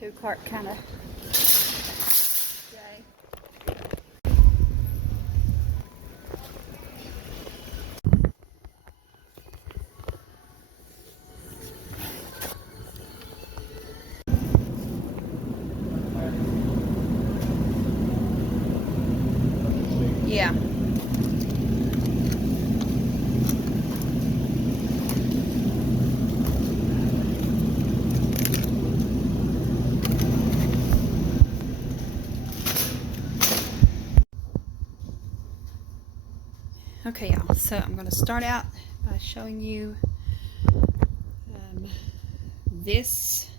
two-cart kind of day. Yeah. Okay, y'all, so I'm going to start out by showing you this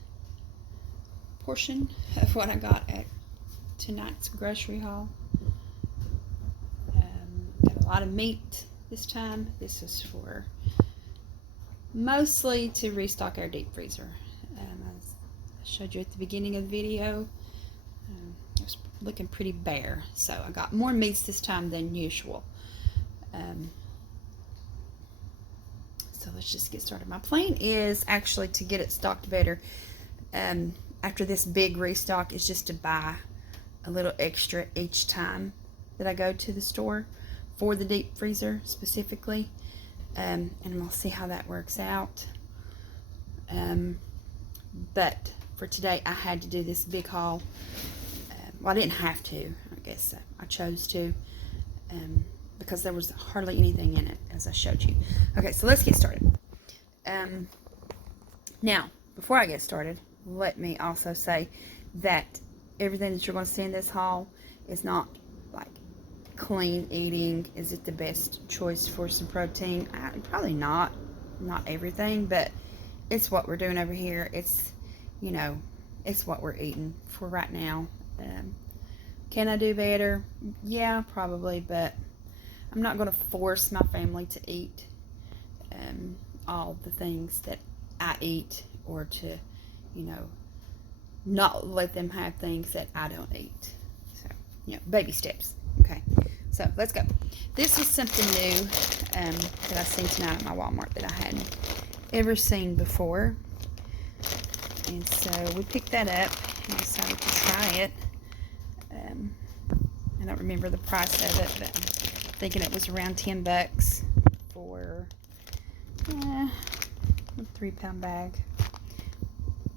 portion of what I got at tonight's grocery haul. Got a lot of meat this time. This is for mostly to restock our deep freezer. I showed you at the beginning of the video. It was looking pretty bare, so I got more meats this time than usual. So let's just get started. My plan is actually to get it stocked better after this big restock, is just to buy a little extra each time that I go to the store for the deep freezer specifically, and we'll see how that works out. But for today I had to do this big haul. Well, I didn't have to, I guess I chose to, because there was hardly anything in it, as I showed you. Okay, so let's get started. Now, before I get started, let me also say that everything that you're going to see in this haul is not like clean eating. Is it the best choice for some protein? Probably not everything, but it's what we're doing over here. It's, you know, it's what we're eating for right now. Can I do better? Yeah, probably, but I'm not going to force my family to eat all the things that I eat, or to, you know, not let them have things that I don't eat. So, you know, baby steps. Okay, so let's go. This is something new that I seen tonight at my Walmart that I hadn't ever seen before. And so we picked that up and decided to try it. I don't remember the price of it, but I'm thinking it was around 10 bucks for a 3-pound bag.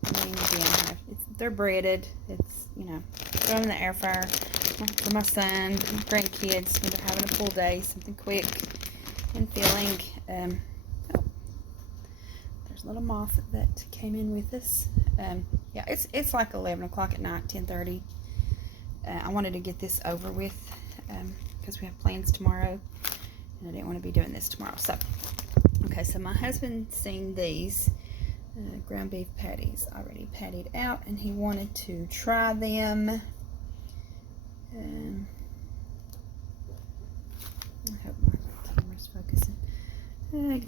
I mean, again, they're breaded. It's, you know, throw in the air fryer for my son, my grandkids when they're having a full day, something quick and filling. Oh, there's a little moth that came in with us. Yeah, it's like 11 o'clock at night, 10:30. I wanted to get this over with because we have plans tomorrow, and I didn't want to be doing this tomorrow. So, okay, so my husband seen these ground beef patties already patted out, and he wanted to try them. I hope my camera's focusing.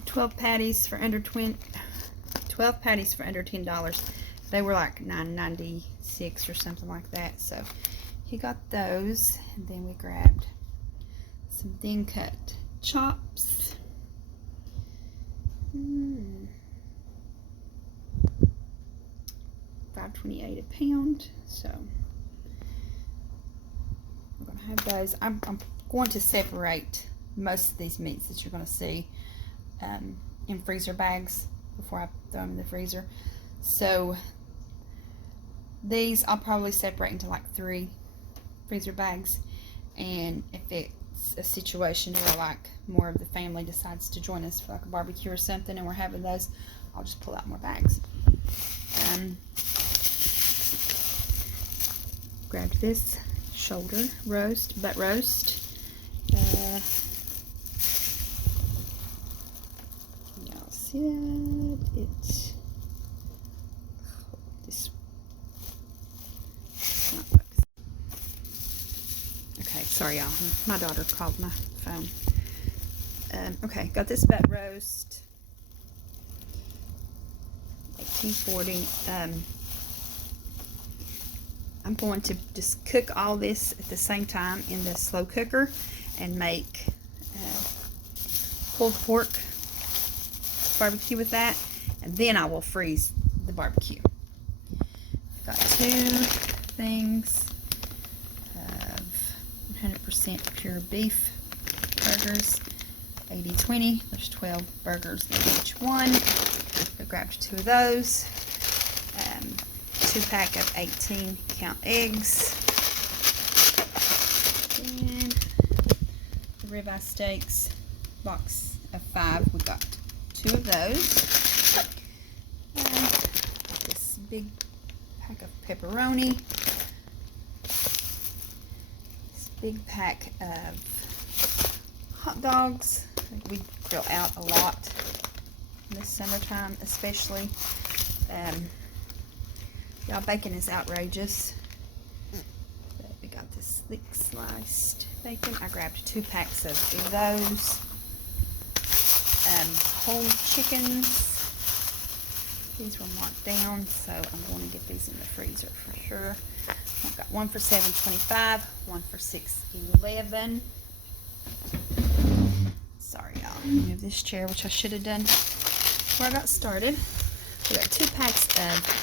12 patties for under $10. They were like $9.96 or something like that. So he got those, and then we grabbed some thin cut chops. $5.28 a pound. So we're gonna have those. I'm going to separate most of these meats that you're going to see in freezer bags before I throw them in the freezer. So these I'll probably separate into like 3 freezer bags, and if it's a situation where like more of the family decides to join us for like a barbecue or something and we're having those, I'll just pull out more bags. Grabbed this shoulder roast, butt roast. Y'all see that? It's this. Okay, sorry y'all. My daughter called my phone. Okay, got this butt roast. $18.40. I'm going to just cook all this at the same time in the slow cooker and make pulled pork barbecue with that, and then I will freeze the barbecue. Got 2 things of 100% pure beef burgers, 80-20. There's 12 burgers in each one. I grabbed 2 of those. 2 pack of 18 count eggs. And the ribeye steaks, box of 5. We got 2 of those. And this big pack of pepperoni. This big pack of hot dogs. We grill out a lot in the summertime, especially. Y'all, bacon is outrageous. But we got this thick sliced bacon. I grabbed 2 packs of those. Whole chickens. These were marked down, so I'm going to get these in the freezer for sure. I've got 1 for $7.25, 1 for $6.11. Sorry, y'all. Move this chair, which I should have done before I got started. We got 2 packs of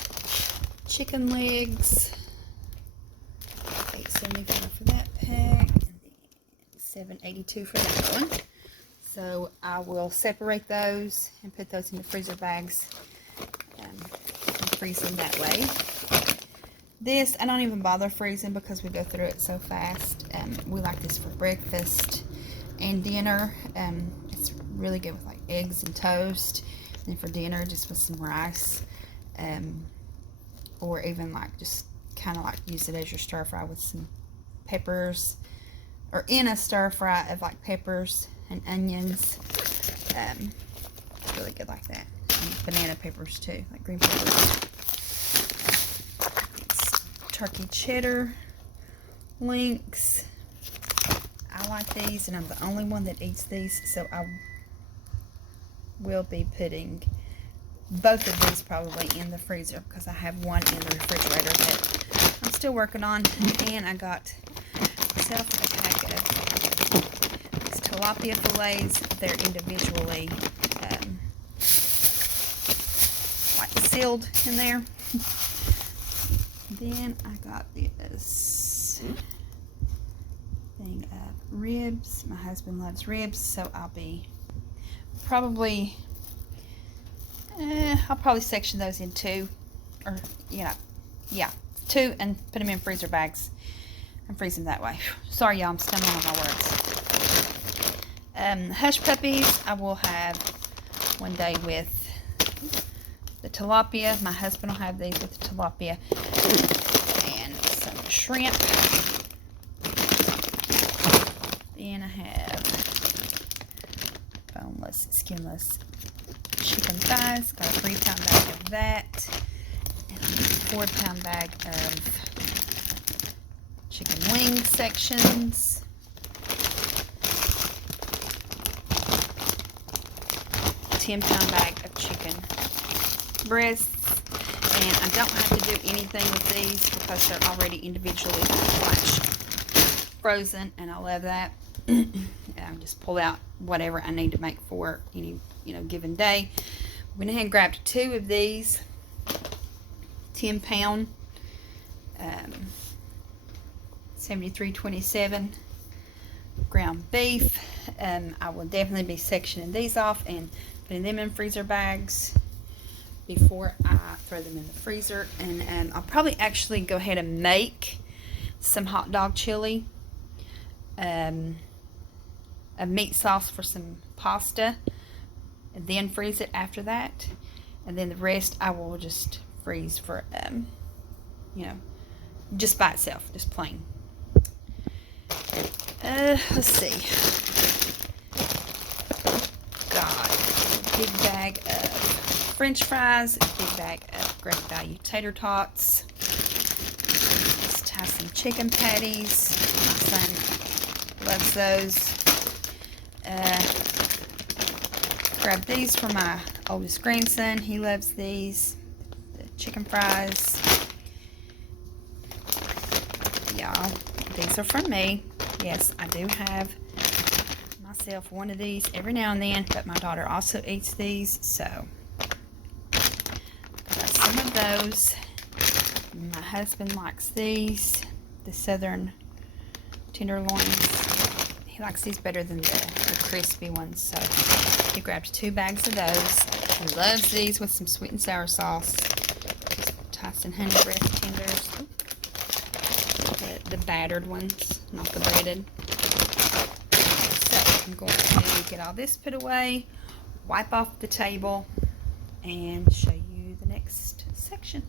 chicken legs. $8.75 for that pack, and $7.82 for that one. So I will separate those and put those in the freezer bags and freeze them that way. This, I don't even bother freezing because we go through it so fast. We like this for breakfast and dinner. It's really good with like eggs and toast. And for dinner, just with some rice. Or even like just kind of like use it as your stir fry with some peppers. Or in a stir fry of like peppers and onions. It's really good like that. And banana peppers too, like green peppers. It's turkey cheddar links. I like these, and I'm the only one that eats these, so I will be putting both of these probably in the freezer because I have one in the refrigerator that I'm still working on. And I got myself a pack of these Tilapia Fillets. They're individually like sealed in there. Then I got this thing of ribs. My husband loves ribs, so I'll be probably I'll probably section those in 2, or yeah, 2, and put them in freezer bags and freeze them that way. Sorry, y'all, I'm stumbling on my words. Hush puppies, I will have one day with the tilapia. My husband will have these with the tilapia and some shrimp. Then I have boneless, skinless chicken thighs. Got a 3-pound bag of that. And a 4-pound bag of chicken wing sections. 10-pound bag of chicken breasts. And I don't have to do anything with these because they're already individually frozen, and I love that. I just pull out whatever I need to make for any given day. Went ahead and grabbed 2 of these 10-pound 73.27 ground beef. I will definitely be sectioning these off and putting them in freezer bags before I throw them in the freezer. And I'll probably actually go ahead and make some hot dog chili, a meat sauce for some pasta, and then freeze it after that. And then the rest I will just freeze for just by itself, just plain. Let's see. Got a big bag of French fries, a big bag of great value tater tots. Just have some chicken patties. My son loves those. Grab these for my oldest grandson. He loves these. The chicken fries. Y'all, these are from me. Yes, I do have myself one of these every now and then, but my daughter also eats these, so got some of those. My husband likes these, the southern tenderloins. He likes these better than the crispy ones, so he grabbed 2 bags of those. He loves these with some sweet and sour sauce. Just Tyson honey breast tenders. The battered ones, not the breaded. So I'm going to get all this put away, wipe off the table, and show you the next section.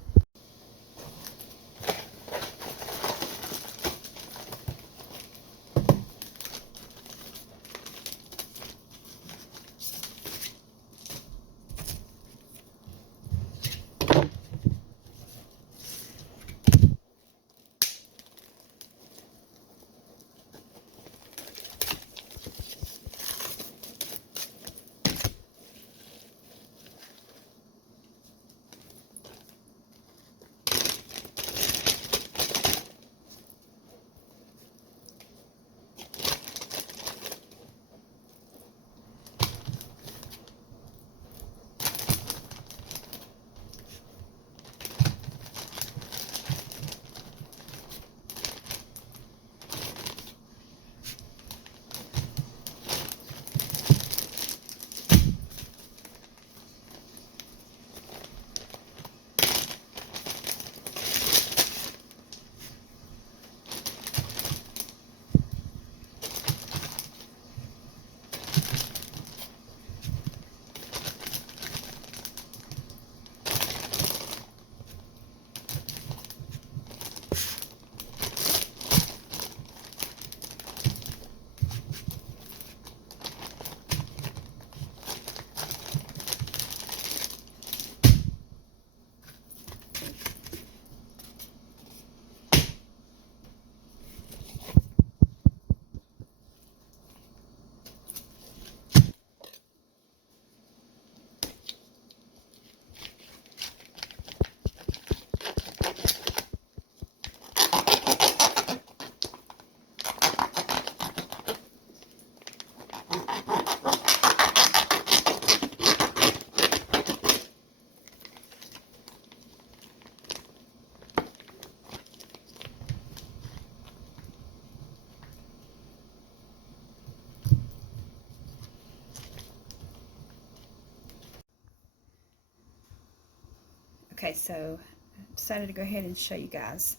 Okay, so I decided to go ahead and show you guys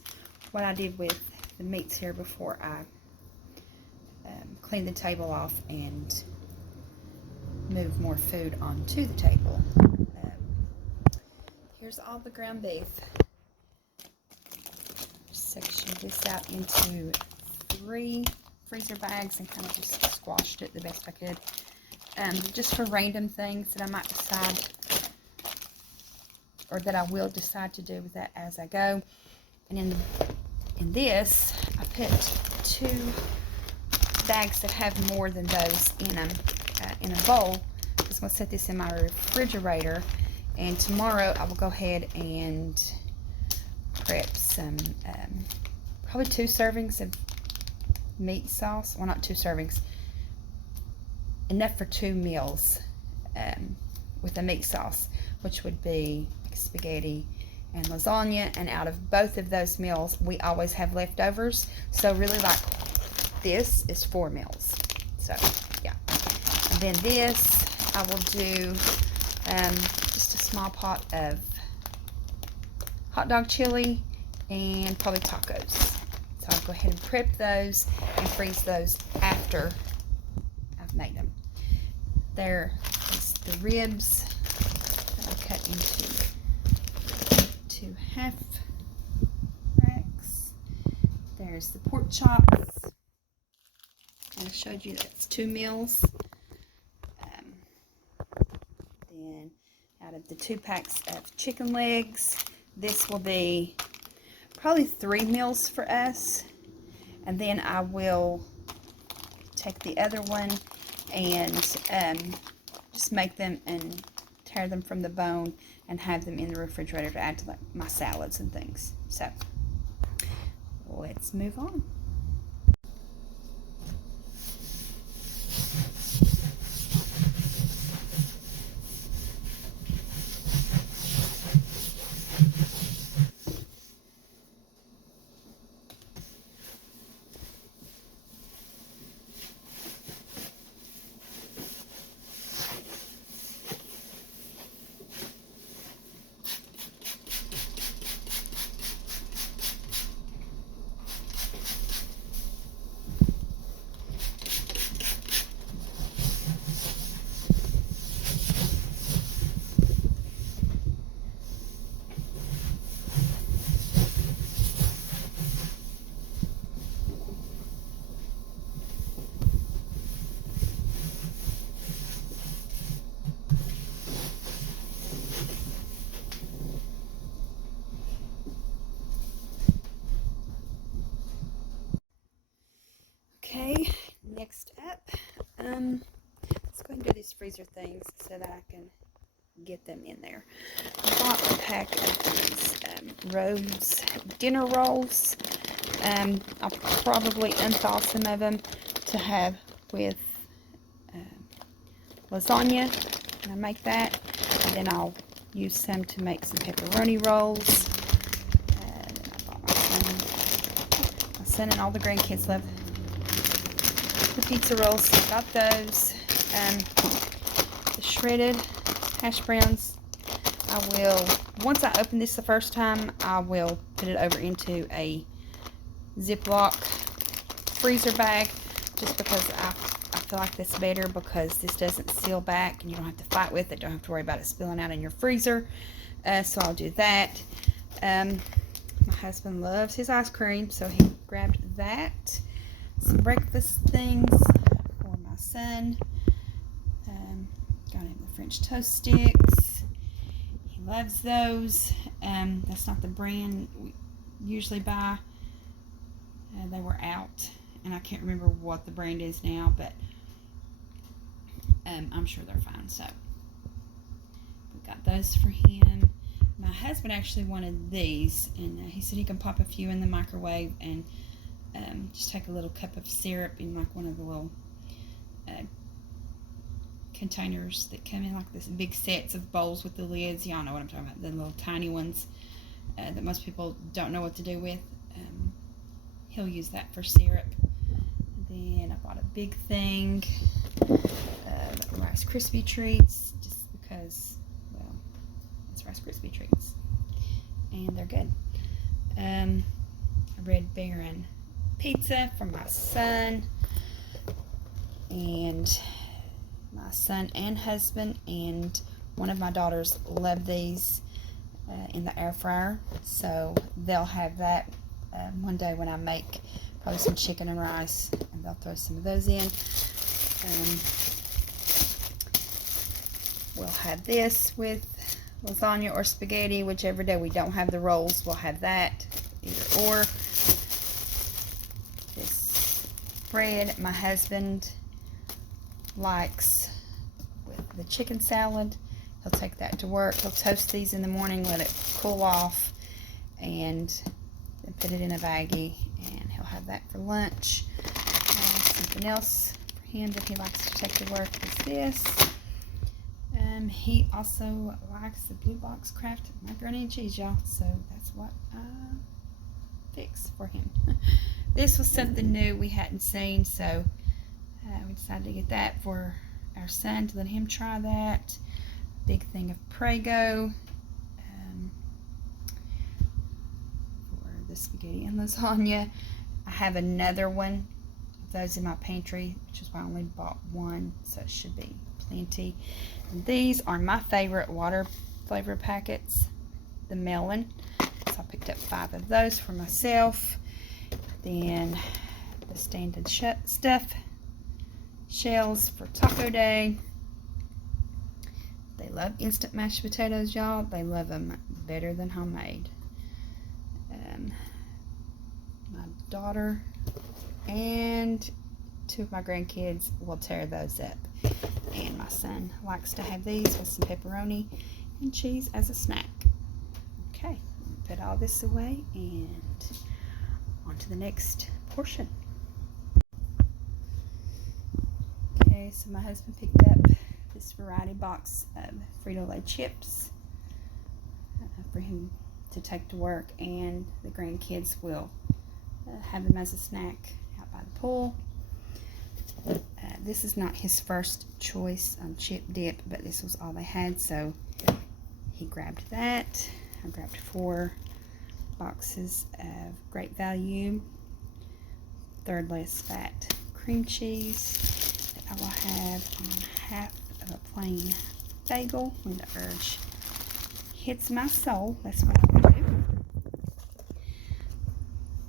what I did with the meats here before I cleaned the table off and moved more food onto the table. Here's all the ground beef. Sectioned this out into 3 freezer bags and kind of just squashed it the best I could. Just for random things that I might decide, or that I will decide to do with that as I go. And in this, I put 2 bags that have more than those in them in a bowl. I'm just going to set this in my refrigerator, and tomorrow I will go ahead and prep some, probably 2 servings of meat sauce. Well, not 2 servings, enough for 2 meals with the meat sauce, which would be spaghetti and lasagna. And out of both of those meals, we always have leftovers, so really, like, this is 4 meals. So yeah. And then this, I will do just a small pot of hot dog chili and probably tacos. So I'll go ahead and prep those and freeze those after I've made them. There is the ribs that I cut into 2 half racks. There's the pork chops. I showed you that's 2 meals. Then out of the 2 packs of chicken legs, this will be probably 3 meals for us. And then I will take the other one and just make them and tear them from the bone and have them in the refrigerator to add to, like, my salads and things. So let's move on. freezer things so that I can get them in there. I bought a pack of these Rose dinner rolls. I'll probably unthaw some of them to have with lasagna when I make that. And then I'll use some to make some pepperoni rolls. And then I bought my son and all the grandkids love the pizza rolls, so I got those. The shredded hash browns, I will, once I open this the first time, I will put it over into a Ziploc freezer bag, just because I feel like that's better, because this doesn't seal back and you don't have to fight with it, don't have to worry about it spilling out in your freezer. So I'll do that. My husband loves his ice cream, so he grabbed that. Some breakfast things for my son. Got him the French toast sticks. He loves those. That's not the brand we usually buy. They were out, and I can't remember what the brand is now, but I'm sure they're fine. So we got those for him. My husband actually wanted these, and he said he can pop a few in the microwave and just take a little cup of syrup in like one of the little containers that come in like this big sets of bowls with the lids. Y'all know what I'm talking about, the little tiny ones that most people don't know what to do with. He'll use that for syrup. Then I bought a big thing of Rice Krispie treats, just because, well, it's Rice Krispie treats and they're good. A Red Baron pizza for my son, and my son and husband and one of my daughters love these in the air fryer, so they'll have that one day when I make probably some chicken and rice, and they'll throw some of those in. We'll have this with lasagna or spaghetti, whichever day we don't have the rolls, we'll have that, either or. This bread my husband likes with the chicken salad. He'll take that to work. He'll toast these in the morning, let it cool off, and then put it in a baggie, and he'll have that for lunch. Something else for him that he likes to take to work is this. He also likes the Blue Box Craft macaroni and cheese, y'all, so that's what I fixed for him. This was something new we hadn't seen, so we decided to get that for our son to let him try that. Big thing of Prego for the spaghetti and lasagna. I have another one of those in my pantry, which is why I only bought one, so it should be plenty. And these are my favorite water flavor packets, the melon. So I picked up 5 of those for myself. Then the standard stuff shells for Taco Day. They love instant mashed potatoes, y'all. They love them better than homemade. My daughter and 2 of my grandkids will tear those up. And my son likes to have these with some pepperoni and cheese as a snack. Okay, put all this away and on to the next portion. Okay, so my husband picked up this variety box of Frito-Lay Chips for him to take to work, and the grandkids will have them as a snack out by the pool. This is not his first choice on chip dip, but this was all they had, so he grabbed that. I grabbed 4 boxes of Great Value third less fat cream cheese that I will have on half of a plain bagel when the urge hits my soul. That's what I will do.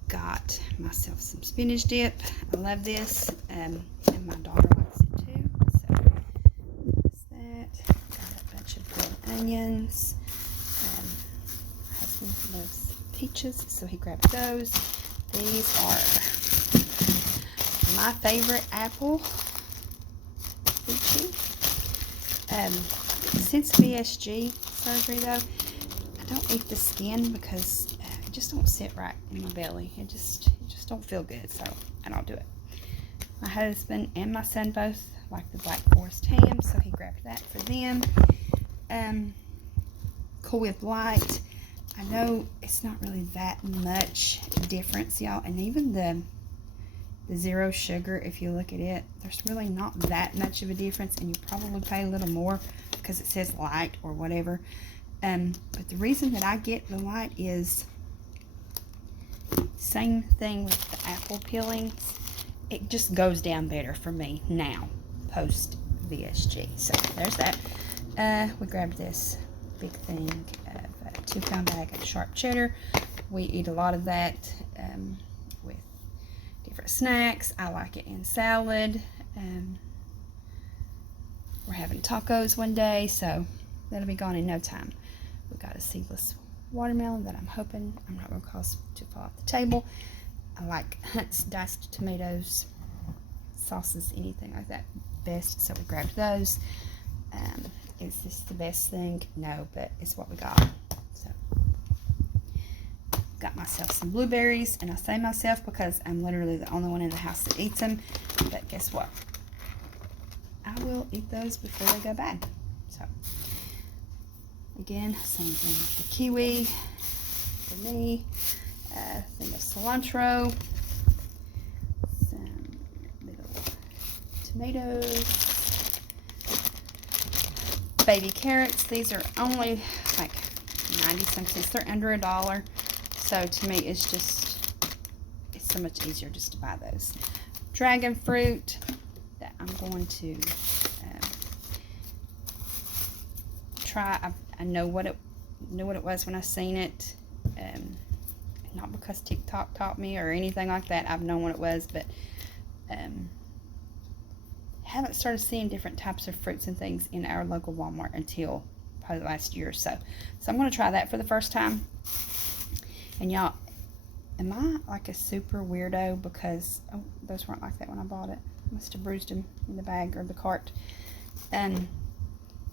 Got myself some spinach dip. I love this, and my daughter likes it too, so that's that. Got a bunch of green onions. My husband loves peaches, so he grabbed those. These are my favorite apple peachy. Since VSG surgery though, I don't eat the skin because it just don't sit right in my belly. It just don't feel good, so I don't do it. My husband and my son both like the Black Forest ham, so he grabbed that for them. Cool Whip Light. I know it's not really that much difference, y'all, and even the zero sugar, if you look at it, there's really not that much of a difference, and you probably pay a little more because it says light or whatever. But the reason that I get the light is same thing with the apple peelings. It just goes down better for me now, post VSG. So there's that. We grabbed this big thing of a 2-pound bag of sharp cheddar. We eat a lot of that with different snacks. I like it in salad. We're having tacos one day, so that'll be gone in no time. We got a seedless watermelon that I'm hoping I'm not going to cause to fall off the table. I like Hunt's diced tomatoes, sauces, anything like that best, so we grabbed those. Is this the best thing? No, but it's what we got. So, got myself some blueberries, and I say myself because I'm literally the only one in the house that eats them, but guess what? I will eat those before they go bad. So, again, same thing with the kiwi for me. Thing of cilantro, some little tomatoes, baby carrots. These are only like 90-some cents. They're under $1. So to me, it's so much easier just to buy those. Dragon fruit that I'm going to try. I know what it was when I seen it. Not because TikTok taught me or anything like that. I've known what it was, but haven't started seeing different types of fruits and things in our local Walmart until probably the last year or so. So I'm going to try that for the first time. And y'all, am I like a super weirdo because those weren't like that when I bought it? I must have bruised them in the bag or the cart.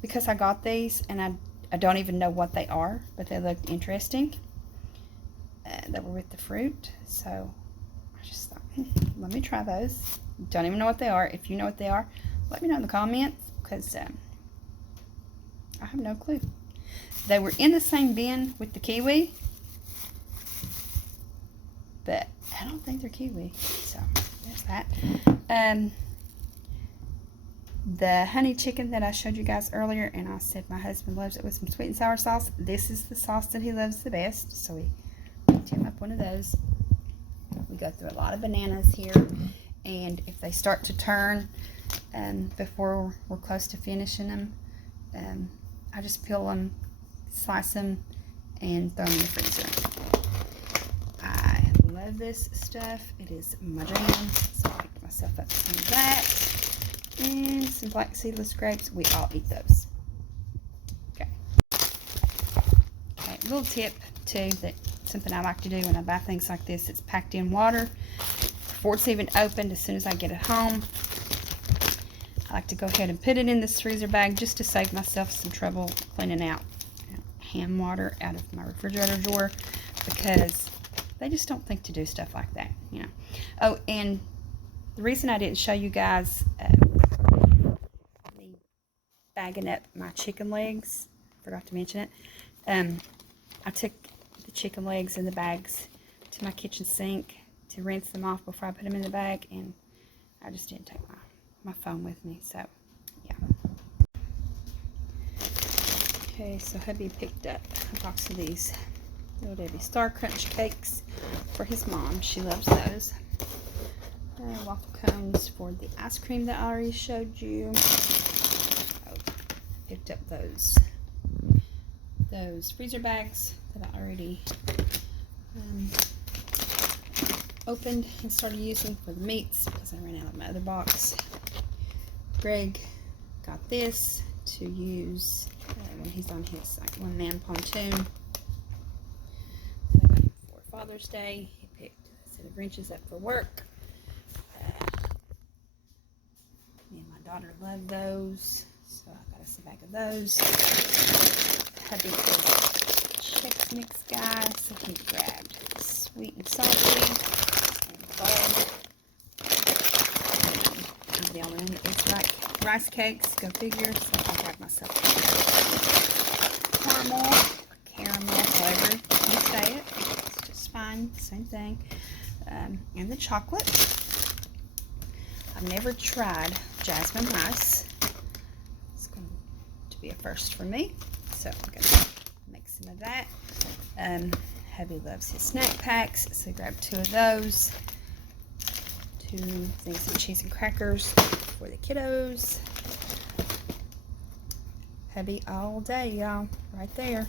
Because I got these and I don't even know what they are, but they looked interesting. That were with the fruit, so I just thought, let me try those. Don't even know what they are. If you know what they are, let me know in the comments, because I have no clue. They were in the same bin with the kiwi, but I don't think they're kiwi, so there's that. The honey chicken that I showed you guys earlier, and I said my husband loves it with some sweet and sour sauce. This is the sauce that he loves the best, so we picked him up one of those. We go through a lot of bananas here, and if they start to turn before we're close to finishing them, I just peel them, slice them, and throw them in the freezer. I love this stuff. It is my jam, so I picked myself up some of that. And some black seedless grapes. We all eat those. Okay. Okay, little tip too, that something I like to do when I buy things like this. It's packed in water before it's even opened. As soon as I get it home, I like to go ahead and put it in this freezer bag just to save myself some trouble cleaning out ham water out of my refrigerator drawer, because they just don't think to do stuff like that, you know. Oh, and the reason I didn't show you guys me bagging up my chicken legs, forgot to mention it. I took the chicken legs in the bags to my kitchen sink to rinse them off before I put them in the bag, and I just didn't take my phone with me, so yeah. Okay, so hubby picked up a box of these Little Debbie Star Crunch cakes for his mom. She loves those. Waffle cones for the ice cream that I already showed you. Oh, picked up those freezer bags that I already opened and started using for the meats because I ran out of my other box. Greg got this to use when he's on his like one-man pontoon that I got him for Father's Day. He picked a set of wrenches up for work. Me and my daughter love those, So I got us a bag of those. Hubby is Chex Mix guy, so he grabbed sweet and salty and bold. I'm the only one that eats like rice cakes, go figure. So I grabbed myself caramel, however you say it. It's just fine, same thing. And the chocolate. I've never tried jasmine rice. It's going to be a first for me. So I'm going to make some of that. Hubby loves his snack packs, so I grabbed 2 of those. 2 things of cheese and crackers for the kiddos. Hubby all day, y'all, right there.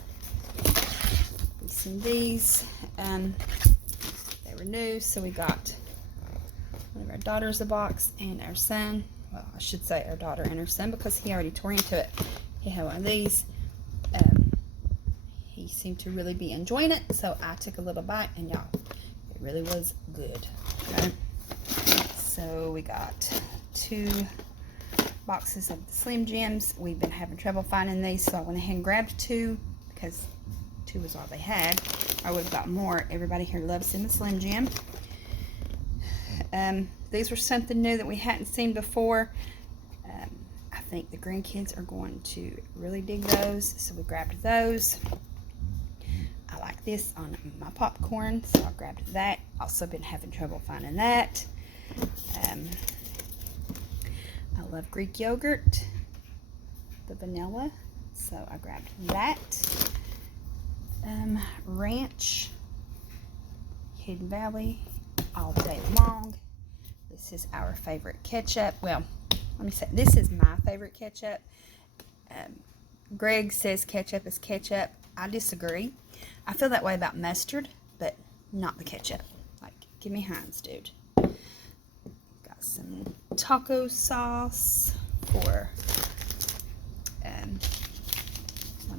We've seen these. They were new, so we got one of our daughters a box and our son. Well, I should say our daughter and her son because he already tore into it. He had one of these. He seemed to really be enjoying it, so I took a little bite, and y'all, it really was good. Okay, so we got 2 boxes of the Slim Jims. We've been having trouble finding these, so I went ahead and grabbed 2 because 2 was all they had. I would have got more. Everybody here loves them, a Slim Jim. These were something new that we hadn't seen before. I think the grandkids are going to really dig those, so we grabbed those. I like this on my popcorn, so I grabbed that. Also been having trouble finding that. I love Greek yogurt, the vanilla, so I grabbed that. Ranch, Hidden Valley, all day long. This is our favorite ketchup. Well, let me say, this is my favorite ketchup. Greg says ketchup is ketchup. I disagree. I feel that way about mustard, but not the ketchup. Like, give me Heinz, dude. Got some taco sauce for when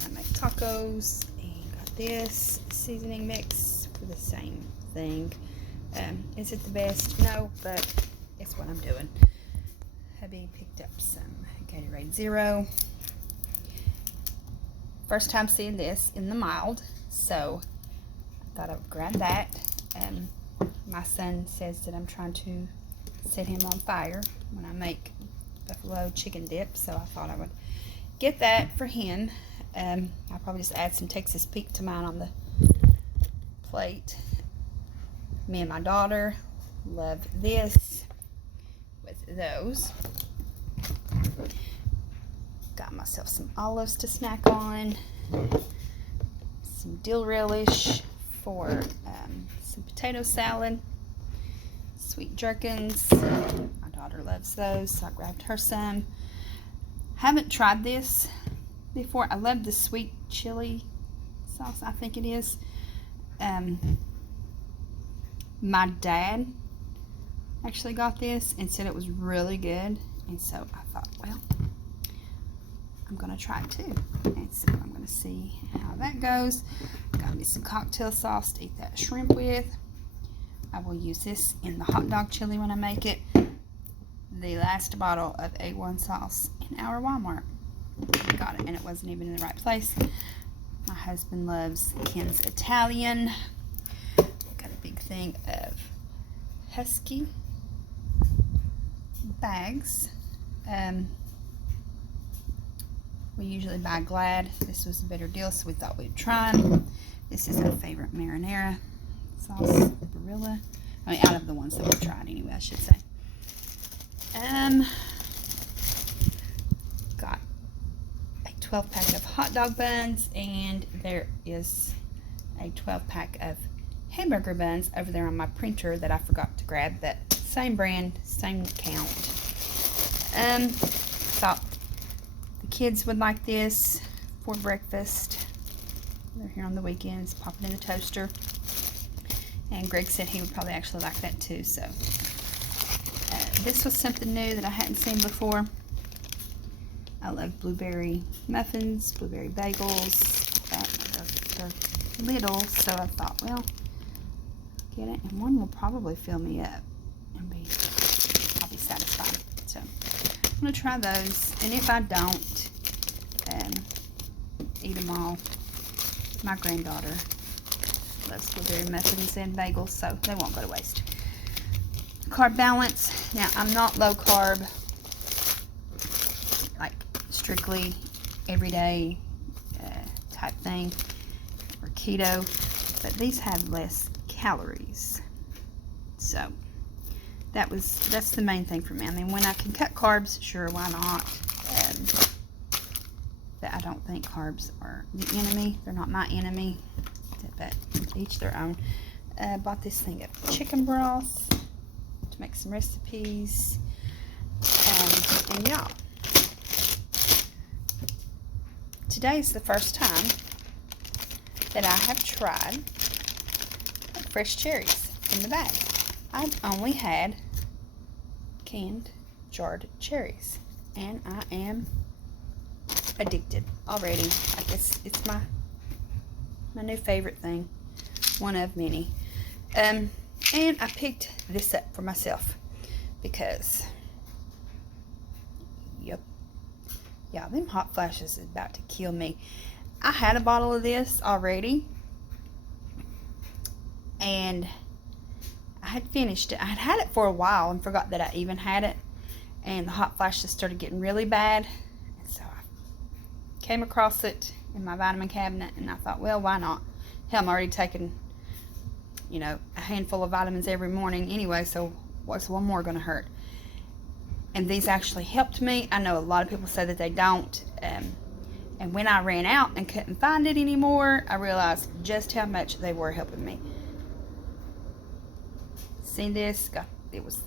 I make tacos. And got this seasoning mix for the same thing. Is it the best? No, but it's what I'm doing. Hubby picked up some Gatorade Zero. First time seeing this in the mild, so I thought I would grab that. My son says that I'm trying to set him on fire when I make buffalo chicken dip, so I thought I would get that for him. I'll probably just add some Texas Pete to mine on the plate. Me and my daughter love this with those. Got myself some olives to snack on, some dill relish for some potato salad, sweet gherkins. My daughter loves those, so I grabbed her some. Haven't tried this before. I love the sweet chili sauce, I think it is. My dad actually got this and said it was really good, and so I thought, well, I'm going to try it too, and so I'm going to see how that goes. Got me some cocktail sauce to eat that shrimp with. I will use this in the hot dog chili when I make it. The last bottle of A1 sauce in our Walmart. Got it, and it wasn't even in the right place. My husband loves Ken's Italian. Got a big thing of Husky bags. We usually buy Glad. This was a better deal, so we thought we'd try them. This is our favorite marinara sauce, Barilla. I mean, out of the ones that we've tried anyway, I should say. Got a 12-pack of hot dog buns, and there is a 12-pack of hamburger buns over there on my printer that I forgot to grab, but same brand, same count. Thought the kids would like this for breakfast. They're here on the weekends, pop it in the toaster. And Greg said he would probably actually like that too, so this was something new that I hadn't seen before. I love blueberry muffins, blueberry bagels. They're little, so I thought, well, get it, and one will probably fill me up and I'll be satisfied. So I'm gonna try those, and if I don't, eat them all. My granddaughter loves blueberry muffins and bagels, so they won't go to waste. Carb balance. Now, I'm not low carb, like strictly everyday type thing, or keto, but these have less calories. So that's the main thing for me. I mean, when I can cut carbs, sure, why not? But I don't think carbs are the enemy. They're not my enemy, but each their own. Bought this thing of chicken broth to make some recipes. And yeah, today's the first time that I have tried fresh cherries in the bag. I've only had canned, jarred cherries, and I am addicted already. I guess it's my new favorite thing, one of many. And I picked this up for myself because, yep, yeah, them hot flashes is about to kill me. I had a bottle of this already, and I had finished it. I had had it for a while and forgot that I even had it, and the hot flashes started getting really bad, and so I came across it in my vitamin cabinet, and I thought, well, why not? Hell, I'm already taking, you know, a handful of vitamins every morning anyway, so what's one more going to hurt? And these actually helped me. I know a lot of people say that they don't, and when I ran out and couldn't find it anymore, I realized just how much they were helping me. See this? It was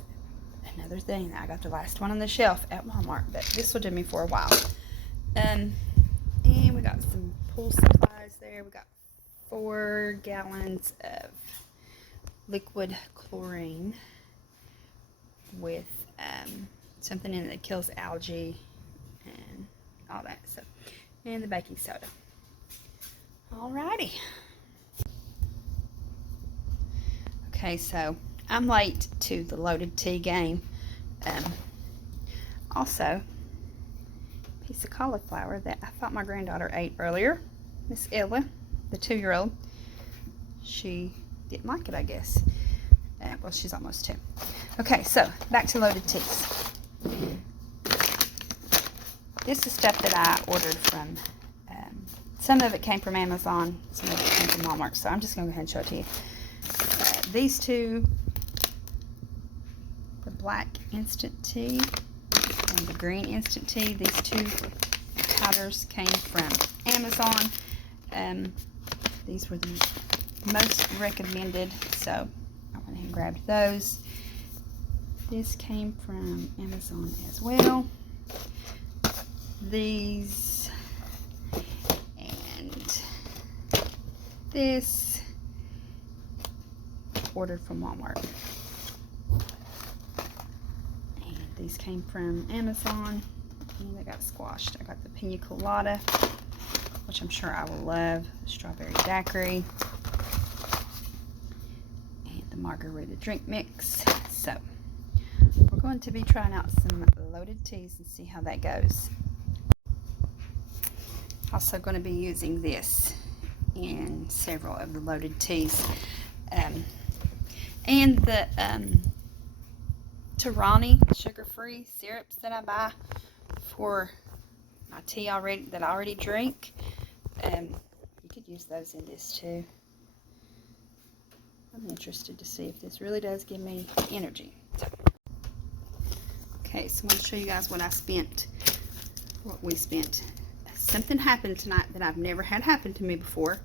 another thing. I got the last one on the shelf at Walmart, but this will do me for a while. And we got some pool supplies there. We got 4 gallons of liquid chlorine with something in it that kills algae and all that stuff, and the baking soda. Alrighty. Okay, so I'm late to the loaded tea game. Also, a piece of cauliflower that I thought my granddaughter ate earlier, Miss Ella, the 2-year-old. She didn't like it, I guess. Well, she's almost 2. Okay, so back to loaded teas. This is stuff that I ordered from, some of it came from Amazon, some of it came from Walmart, so I'm just going to go ahead and show it to you. These two, the black instant tea and the green instant tea, these two powders came from Amazon. These were the most recommended, so I went ahead and grabbed those. This came from Amazon as well. These and this ordered from Walmart. And these came from Amazon, and they got squashed. I got the pina colada, which I'm sure I will love, strawberry daiquiri, and the margarita drink mix. So we're going to be trying out some loaded teas and see how that goes. Also going to be using this in several of the loaded teas. And the Torani sugar-free syrups that I buy for my tea that I already drink. You could use those in this too. I'm interested to see if this really does give me energy. Okay, so I'm going to show you guys what we spent. Something happened tonight that I've never had happen to me before.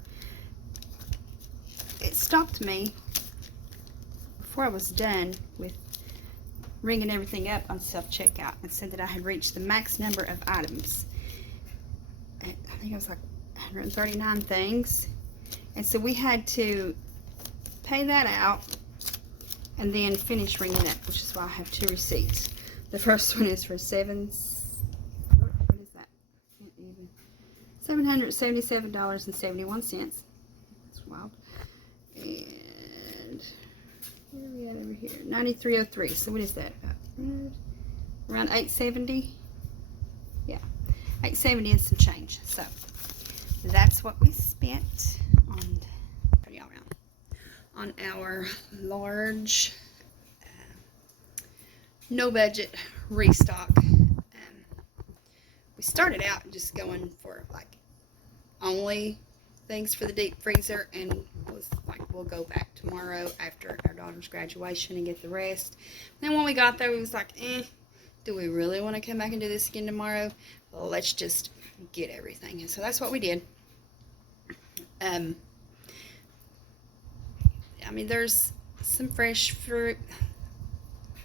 It stopped me before I was done with ringing everything up on self-checkout and said that I had reached the max number of items. I think it was like 139 things. And so we had to pay that out and then finish ringing up, which is why I have 2 receipts. The first one is for $777.71. That's wild. And where are we at over here? $93.03. So what is that? Around $8.70. Yeah. $8.70 and some change. So that's what we spent on our large no budget restock. We started out just going for like only things for the deep freezer, and was like, we'll go back tomorrow after our daughter's graduation and get the rest. And then when we got there, we was like, do we really want to come back and do this again tomorrow? Well, let's just get everything. And so that's what we did. I mean, there's some fresh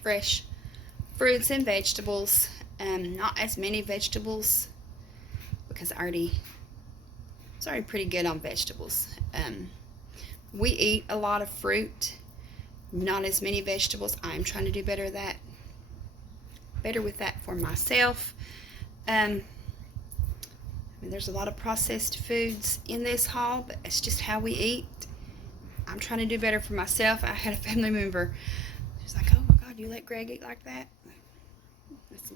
fruits and vegetables. Not as many vegetables because it's already pretty good on vegetables. We eat a lot of fruit, not as many vegetables. I'm trying to do better with that for myself. I mean, there's a lot of processed foods in this haul, but it's just how we eat. I'm trying to do better for myself. I had a family member who's like, oh my God, you let Greg eat like that?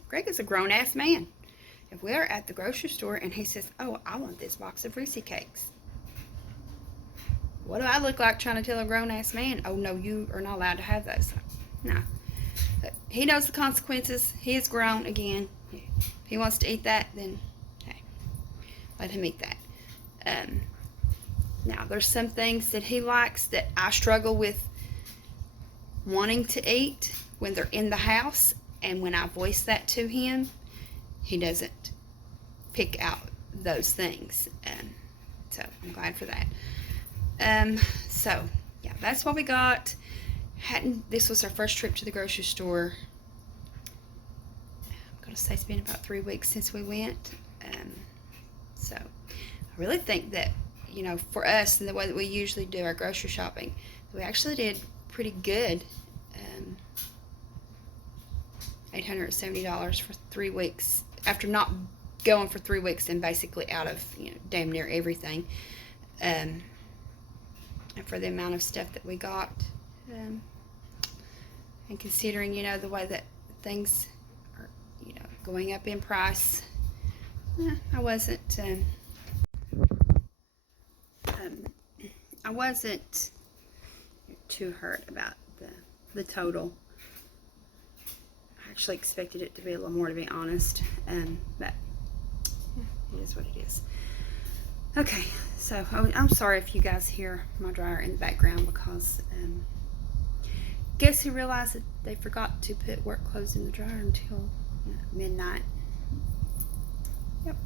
Greg is a grown-ass man. If we're at the grocery store and he says, oh, I want this box of Reese cakes, what do I look like trying to tell a grown-ass man, oh no, you are not allowed to have those? No. But he knows the consequences. He is grown again. If he wants to eat that, then hey, let him eat that. Now, there's some things that he likes that I struggle with wanting to eat when they're in the house, and when I voice that to him, he doesn't pick out those things. So I'm glad for that. So yeah, that's what we got. This was our first trip to the grocery store. I'm gonna say it's been about 3 weeks since we went. So I really think that, you know, for us and the way that we usually do our grocery shopping, we actually did pretty good. $870 for 3 weeks after not going for 3 weeks and basically out of, you know, damn near everything. And for the amount of stuff that we got, and considering, you know, the way that things are, you know, going up in price, I wasn't too hurt about the total. I actually expected it to be a little more, to be honest, but it is what it is. Okay, so I'm sorry if you guys hear my dryer in the background, because guess who realized that they forgot to put work clothes in the dryer until midnight. Yep,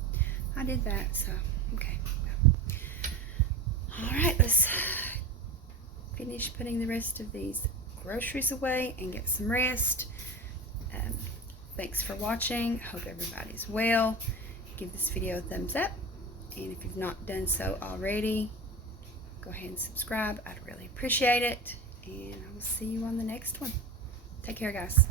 I did that. So okay, all right, let's finish putting the rest of these groceries away and get some rest. Thanks for watching. Hope everybody's well. Give this video a thumbs up, and if you've not done so already, go ahead and subscribe. I'd really appreciate it, and I will see you on the next one. Take care, guys.